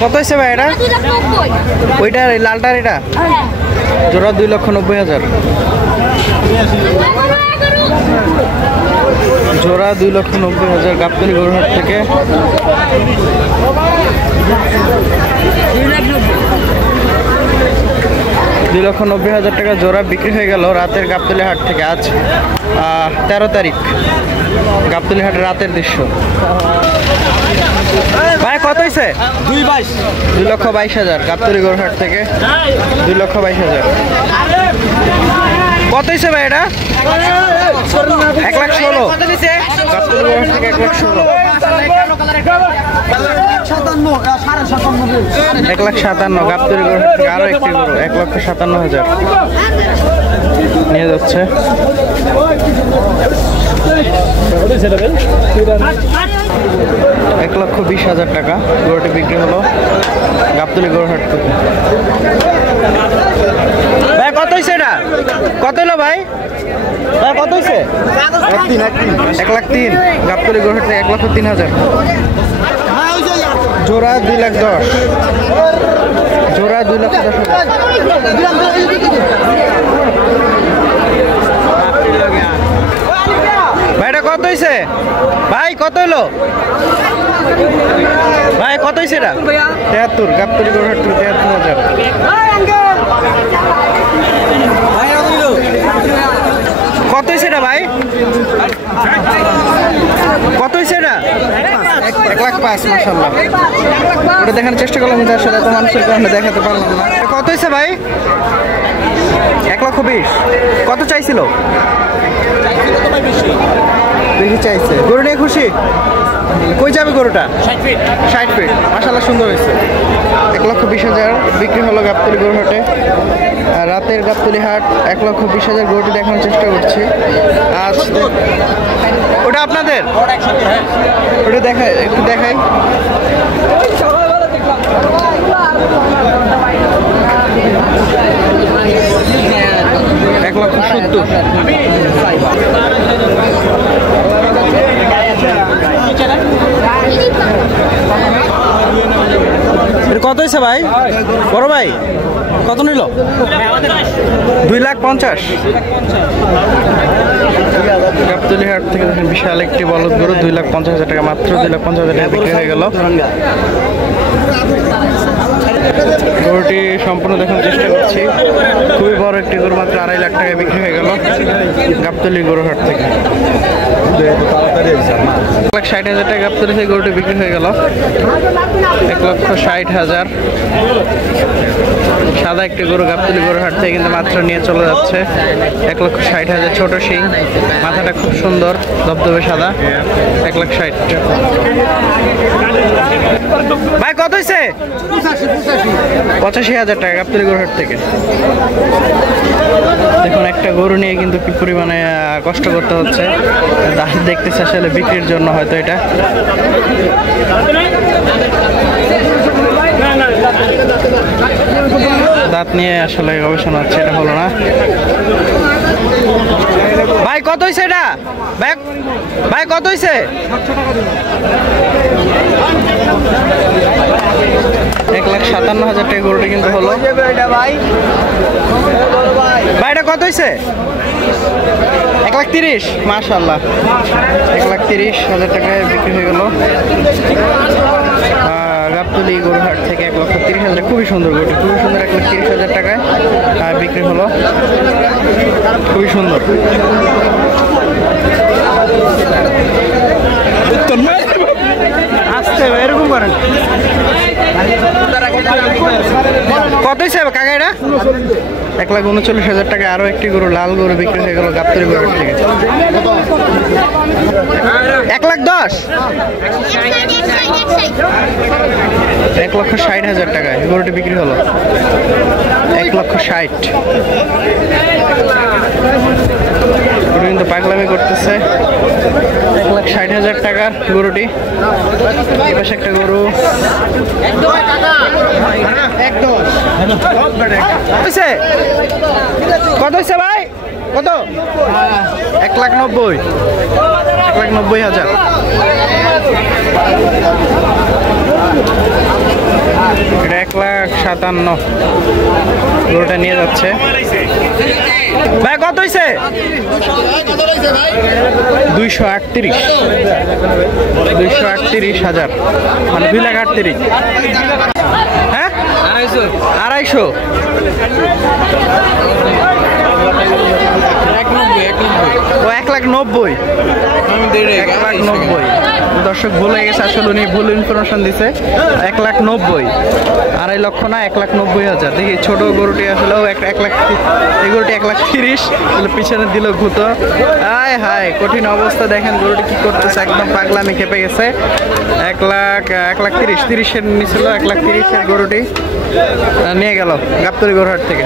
কত হয়েছে ভাই এটা? ওইটা লালটার এটা জোড়া 2,90,000। জোড়া 2,90,000 গাবতলী গরুহাট থেকে। 2,90,000 টাকা জোড়া বিক্রি হয়ে গেল রাতের গাবতলী হাট থেকে। আজ 13 তারিখ, গাবতলী হাটের রাতের দৃশ্য। ভাই কত হয়েছে? 2,22,000 গাবতলী গরুহাট থেকে। 2,22,000। কত হয়েছে ভাই এটা? 1,16,000 গাবতলী গরুহাট থেকে। 1,16,000। 1,57,000 গাবতলী গরুহাট থেকে। আরো একটি গরু 1,57,000 নিয়ে যাচ্ছে। 1,20,000 টাকা গরুটি বিক্রি হলো গাবতলী গরুহাট থেকে। ভাই কত হয়েছে এটা? কত হলো ভাই? ভাই কত হয়েছে? 1,03,000 গাবতলী গরুহাট থেকে। 1,03,000। জোড়া 2,10,000। জোড়া 2,10,000। ভাইটা কত হয়েছে? ভাই কত হলো? ভাই কত হয়েছে এটা? 73 গাবতলী গরুহাট থেকে। 73,000। কত হয়েছে এটা ভাই? কত হয়েছে এটা? 1,05,000। মাশাআল্লাহ। ওটা দেখানোর চেষ্টা করলাম কিন্তু আসলে এত মানুষের কারণে দেখাতে পারলাম না। কত হয়েছে ভাই? 1,20,000। কত চাইছিল? বেশি চাইছে। গরু নিয়ে খুশি? কই যাবে গরুটা? 60 ফিট। মাশাআল্লাহ সুন্দর হয়েছে। 1,20,000 বিক্রি হলো গাবতলী গরুহাটে। রাতের গাবতলী হাট। 1,20,000 গরুটি দেখানোর চেষ্টা করছি। আজ ওটা আপনাদের? ওটা দেখায়, একটু দেখাই। 1,70,000। কত হয়েছে ভাই? বড় ভাই কত নিল? 2,50,000। গাবতলী হাট থেকে দেখেন বিশাল একটি বলদ গরু। 2,50,000 টাকা মাত্র। 2,50,000 টাকা বিক্রি হয়ে গেল। গরুটি সম্পূর্ণ দেখানোর চেষ্টা করছি। খুবই বড় একটি গরু, মাত্র 2.5 লাখ টাকায় বিক্রি হয়ে গেল গাবতলী গরুহাট থেকে। 1,60,000 টাকা গাবতলী থেকে গরুটি বিক্রি হয়ে গেল। 1,60,000। সাদা একটি গরু গাবতলী গরুহাট থেকে কিন্তু মাত্র নিয়ে চলে যাচ্ছে। 1,60,000। ছোট শিং, মাথাটা খুব সুন্দর, ধবধবে সাদা। 1,60,000। ভাই কত হয়েছে? 85,000 টাকা গাবতলী গরুহাট থেকে। দেখুন একটা গরু নিয়ে কিন্তু কি পরিমাণে কষ্ট করতে হচ্ছে। দেখতেছে আসলে বিক্রির জন্য হয়তো এটা। দাঁত নিয়ে আসলে গবেষণা হচ্ছে, এটা হলো না। ভাই কত হয়েছে এটা? ভাই কত হয়েছে? 1,57,000 টাকা গরুটি কিন্তু হলো। ভাই এটা কত হয়েছে? 1,30,000। মাশাআল্লাহ। 1,30,000 টাকায় বিক্রি হয়ে গেল গাবতলী গরুহাট থেকে। 1,30,000। খুবই সুন্দর গরুটি, খুবই সুন্দর। 1,30,000 টাকায় বিক্রি হলো। খুবই সুন্দর। আসতে এরকম করেন। কত হিসাবে কাকা এটা? 1,39,000 টাকা। আরো একটি গরু, লাল গরু বিক্রি হয়ে গেল গাবতলী গরুহাট থেকে। 1,10,000। 1,60,000 টাকায় গরুটি বিক্রি হলো। 1,60,000। গরু কিন্তু পাগলামি করতেছে। 1,60,000 টাকার গরুটি। এপাশে একটা গরু। কত হয়েছে ভাই? কত? 1,90,000। 1,90,000। 1,57,000 গরুটা নিয়ে যাচ্ছে। ভাই কত হয়েছে? 238,000 মানে 2,38,000। হ্যাঁ 250 ও 1,90,000 1,90,000। দর্শক ভুল হয়ে গেছে, আসলে উনি ভুল ইনফরমেশন দিছে। 1,90,000 2.5 লক্ষ না, 1,90,000। দেখি ছোট গরুটি আসলে 1 লাখ, এই গরুটি 1,30,000 পিছনে দিল ঘুতো। হায় হায় কঠিন অবস্থা, দেখেন গরুটি কি করতেছে, একদম পাগলামি খেপে গেছে। 1,30,000 নিছিল, 1,30,000 গরুটি নিয়ে গেল গাবতলী গরুহাট থেকে।